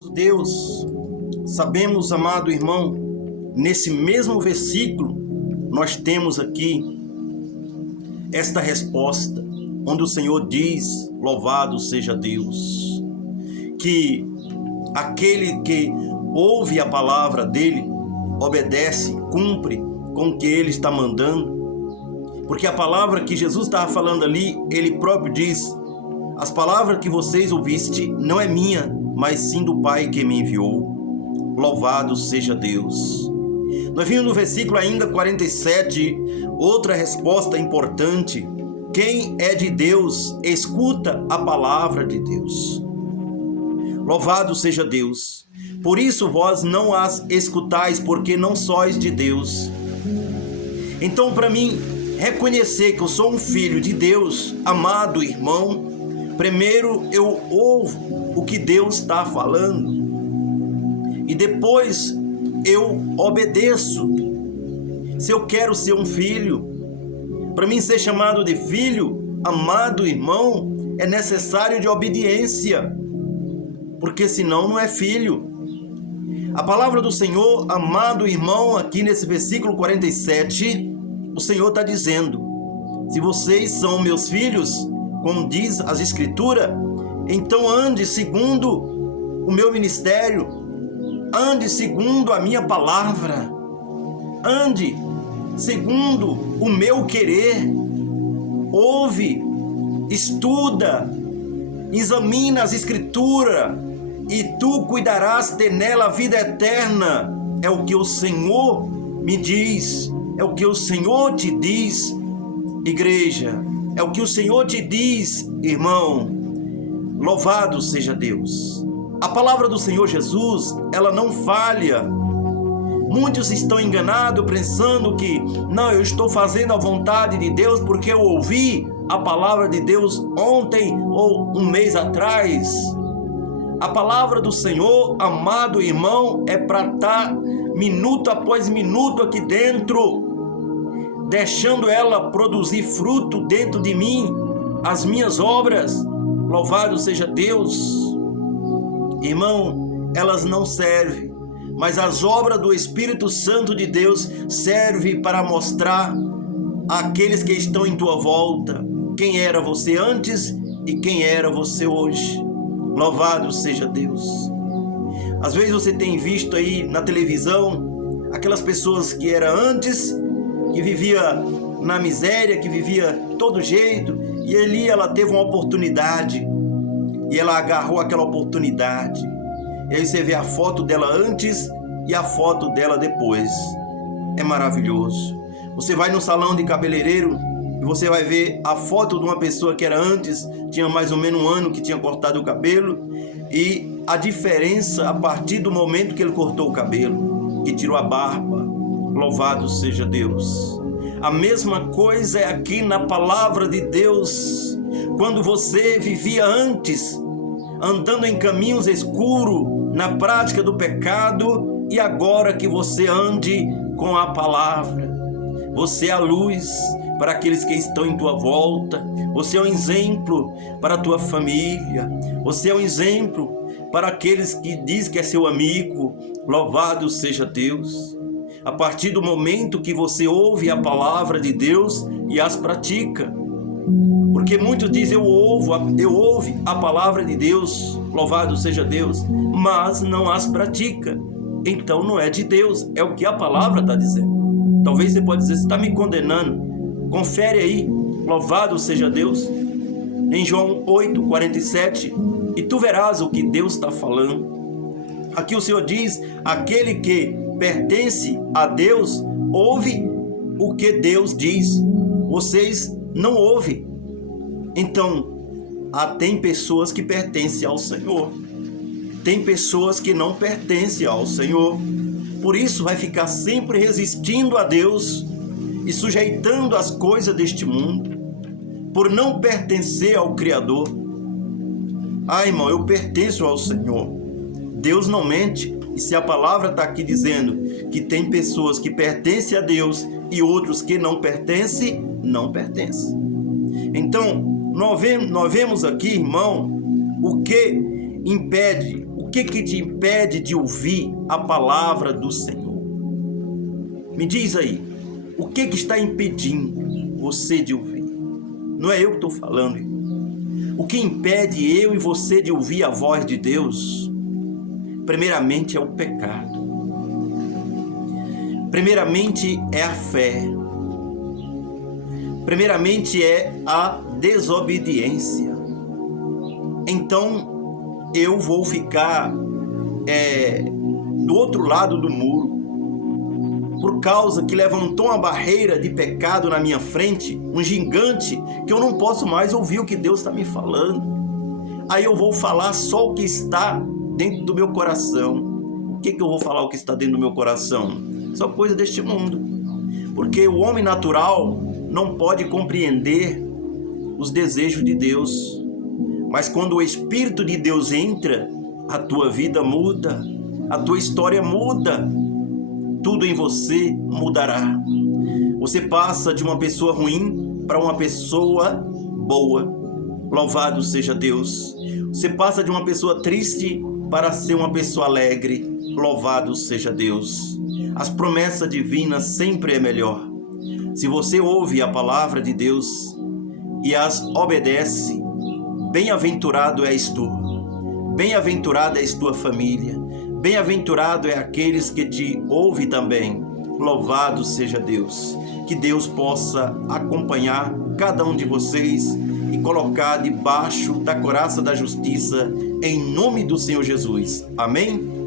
Deus, sabemos, amado irmão, nesse mesmo versículo, nós temos aqui esta resposta, onde o Senhor diz: louvado seja Deus, que aquele que ouve a palavra dele, obedece, cumpre com o que ele está mandando, porque a palavra que Jesus estava falando ali, ele próprio diz: as palavras que vocês ouviste não é minha, mas sim do Pai que me enviou. Louvado seja Deus. Nós vimos no versículo ainda 47, outra resposta importante: quem é de Deus, escuta a palavra de Deus. Louvado seja Deus. Por isso vós não as escutais, porque não sois de Deus. Então, para mim, reconhecer que eu sou um filho de Deus, amado irmão, primeiro eu ouvo o que Deus está falando e depois eu obedeço. Se eu quero ser um filho, para mim ser chamado de filho, amado irmão, é necessário de obediência, porque senão não é filho. A palavra do Senhor, amado irmão, aqui nesse versículo 47, o Senhor está dizendo: se vocês são meus filhos, como diz as Escrituras, então ande segundo o meu ministério, ande segundo a minha palavra, ande segundo o meu querer, ouve, estuda, examina as Escrituras, e tu cuidarás de nela a vida eterna. É o que o Senhor me diz, é o que o Senhor te diz, igreja, é o que o Senhor te diz, irmão. Louvado seja Deus. A palavra do Senhor Jesus, ela não falha. Muitos estão enganados pensando que, não, eu estou fazendo a vontade de Deus porque eu ouvi a palavra de Deus ontem ou um mês atrás. A palavra do Senhor, amado irmão, é para estar minuto após minuto aqui dentro, deixando ela produzir fruto dentro de mim, as minhas obras. Louvado seja Deus. Irmão, elas não servem, mas as obras do Espírito Santo de Deus servem para mostrar àqueles que estão em tua volta quem era você antes e quem era você hoje. Louvado seja Deus. Às vezes você tem visto aí na televisão aquelas pessoas que eram antes, que vivia na miséria, que vivia de todo jeito, e ali ela teve uma oportunidade e ela agarrou aquela oportunidade. E aí você vê a foto dela antes e a foto dela depois. É maravilhoso. Você vai no salão de cabeleireiro e você vai ver a foto de uma pessoa que era antes, tinha mais ou menos 1 ano que tinha cortado o cabelo, e a diferença a partir do momento que ele cortou o cabelo, que tirou a barba. Louvado seja Deus. A mesma coisa é aqui na palavra de Deus. Quando você vivia antes, andando em caminhos escuros, na prática do pecado, e agora que você ande com a palavra, você é a luz para aqueles que estão em tua volta, você é um exemplo para a tua família, você é um exemplo para aqueles que diz que é seu amigo. Louvado seja Deus. A partir do momento que você ouve a palavra de Deus e as pratica, porque muitos dizem: eu ouvo a palavra de Deus, louvado seja Deus, mas não as pratica, então não é de Deus, é o que a palavra está dizendo. Talvez você pode dizer: você está me condenando. Confere aí, louvado seja Deus, em João 8:47, e tu verás o que Deus está falando. Aqui o Senhor diz: aquele que pertence a Deus ouve o que Deus diz. Vocês não ouvem. Então, tem pessoas que pertencem ao Senhor, tem pessoas que não pertencem ao Senhor. Por isso vai ficar sempre resistindo a Deus e sujeitando as coisas deste mundo, por não pertencer ao Criador. Irmão, eu pertenço ao Senhor. Deus não mente. E se a palavra está aqui dizendo que tem pessoas que pertencem a Deus e outros que não pertencem, não pertencem. Então, nós vemos aqui, irmão, o que impede, o O que te impede de ouvir a palavra do Senhor? Me diz aí, o que está impedindo você de ouvir? Não é eu que estou falando, irmão. O que impede eu e você de ouvir a voz de Deus, primeiramente é o pecado. Primeiramente é a fé. Primeiramente é a desobediência. Então eu vou ficar do outro lado do muro, por causa que levantou uma barreira de pecado na minha frente, um gigante, que eu não posso mais ouvir o que Deus está me falando. Aí eu vou falar só o que está dentro do meu coração. O que eu vou falar o que está dentro do meu coração? Só coisa deste mundo. Porque o homem natural não pode compreender os desejos de Deus. Mas quando o Espírito de Deus entra, a tua vida muda, a tua história muda. Tudo em você mudará. Você passa de uma pessoa ruim para uma pessoa boa. Louvado seja Deus. Você passa de uma pessoa triste para ser uma pessoa alegre. Louvado seja Deus. As promessas divinas sempre é melhor. Se você ouve a palavra de Deus e as obedece, bem-aventurado és tu. Bem-aventurada és tua família. Bem-aventurado é aqueles que te ouvem também. Louvado seja Deus. Que Deus possa acompanhar cada um de vocês e colocar debaixo da couraça da justiça, em nome do Senhor Jesus. Amém?